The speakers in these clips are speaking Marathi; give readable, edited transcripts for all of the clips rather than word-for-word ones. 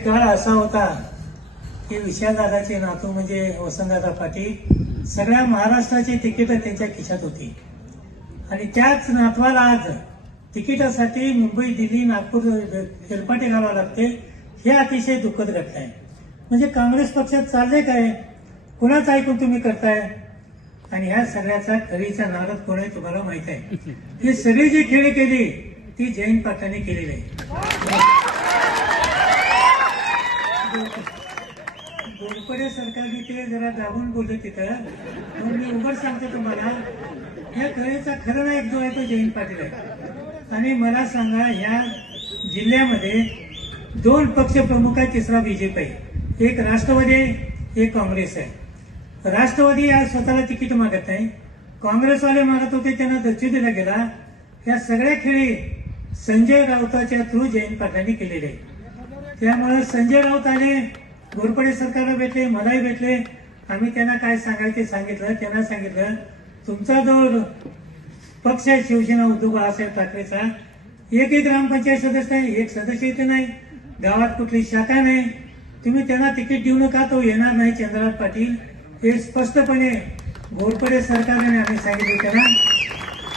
एक काळ असा होता की विशालदादाचे नातू म्हणजे वसंतदादा पाटील सगळ्या महाराष्ट्राची तिकीट त्यांच्या खिशात होती आणि त्याच नातवाला आज तिकिटासाठी मुंबई, दिल्ली, नागपूर हेलपाटे घालावं लागते. हे अतिशय दुःखद घटना आहे. म्हणजे काँग्रेस पक्षात चालले काय, कुणाचं ऐकून तुम्ही करताय? आणि ह्या सगळ्याचा खरीचा नारद कोण आहे तुम्हाला माहित आहे. ही सगळी जी खेळी केली ती जयंत पाटलांनी केलेली आहे. गोरपडे सरकारने ते जरा दाबून बोलले तिथं, म्हणून मी उघड सांगतो तुम्हाला, या खरेचा खरं नायक जो आहे तो जयंत पाटील आहे. आणि मला सांगा, ह्या जिल्ह्यामध्ये दोन पक्ष प्रमुख आहेत, तिसरा बीजेपी आहे, एक राष्ट्रवादी आहे, एक काँग्रेस आहे. राष्ट्रवादी आज स्वतःला तिकीट मागत नाही, काँग्रेसवाले मागत होते, त्यांना दच्चू दिला गेला. या सगळ्या खेळी संजय राऊताच्या थ्रू जयंत पाटलांनी केलेले आहे. त्यामुळे संजय राऊत आले, घोरपडे सरकारला भेटले, मलाही भेटले. आम्ही त्यांना काय सांगायचे सांगितलं. त्यांना सांगितलं, तुमचा जो पक्ष आहे शिवसेना उद्धव बाळासाहेब ठाकरेचा, एकही ग्रामपंचायत सदस्य नाही, एक सदस्य इथे नाही, गावात कुठली शाखा नाही, तुम्ही त्यांना तिकीट देऊ नका, तो येणार नाही चंद्रनाथ पाटील. हे स्पष्टपणे घोरपडे सरकारने आम्ही सांगितले त्यांना.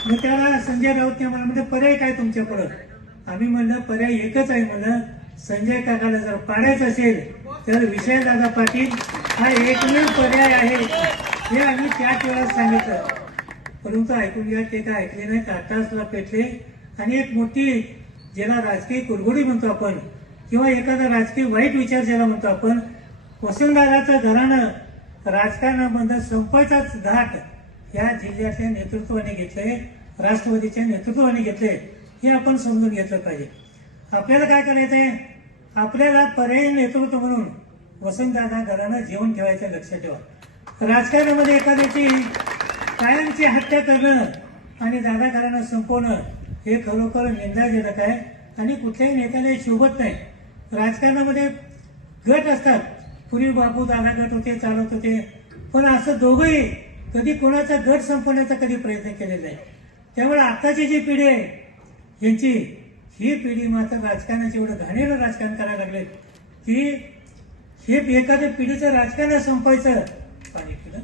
मग त्याला संजय राऊतने मला म्हणजे पर्याय काय तुमच्या पुढं? आम्ही म्हणलं पर्याय एकच आहे. म्हणलं संजय काकाला जर पाडायचं असेल तर विशालदादा पाटील हा एकमेव पर्याय आहे, हे आम्ही त्याच वेळा सांगितलं. परंतु ऐकून घ्या, ते काय ऐकले नाही, ताटासला पेटले आणि एक मोठी, ज्याला राजकीय कुरघोडी म्हणतो आपण, किंवा एखादा राजकीय वाईट विचार ज्याला म्हणतो आपण, वसंतदादाचं घराणं राजकारणामध्ये संपायचाच धाट या जिल्ह्यातल्या नेतृत्वाने घेतले, राष्ट्रवादीच्या नेतृत्वाने घेतले. हे आपण समजून घेतलं पाहिजे. आपल्याला काय करायचंय, आपल्याला पर्यायी नेतृत्व म्हणून वसंतदादा घराणं जेवण ठेवायचं, लक्षात ठेवा. राजकारणामध्ये एखाद्याची कायमची हत्या करणं आणि दादा घराणं संपवणं हे खरोखर निंदाजनक आहे आणि कुठल्याही नेत्याला शोभत नाही. राजकारणामध्ये गट असतात, पूर्वी बापू दादा गट होते, चालत होते, पण असं दोघंही कधी कोणाचा गट संपवण्याचा कधी प्रयत्न केलेला नाही. त्यामुळे आताची जी पिढी आहे यांची, ही पिढी मात्र राजकारणाचे एवढं घाणेरडं राजकारण करायला लागले की हे एखाद्या पिढीचं राजकारण संपायचं. पाणी पिलं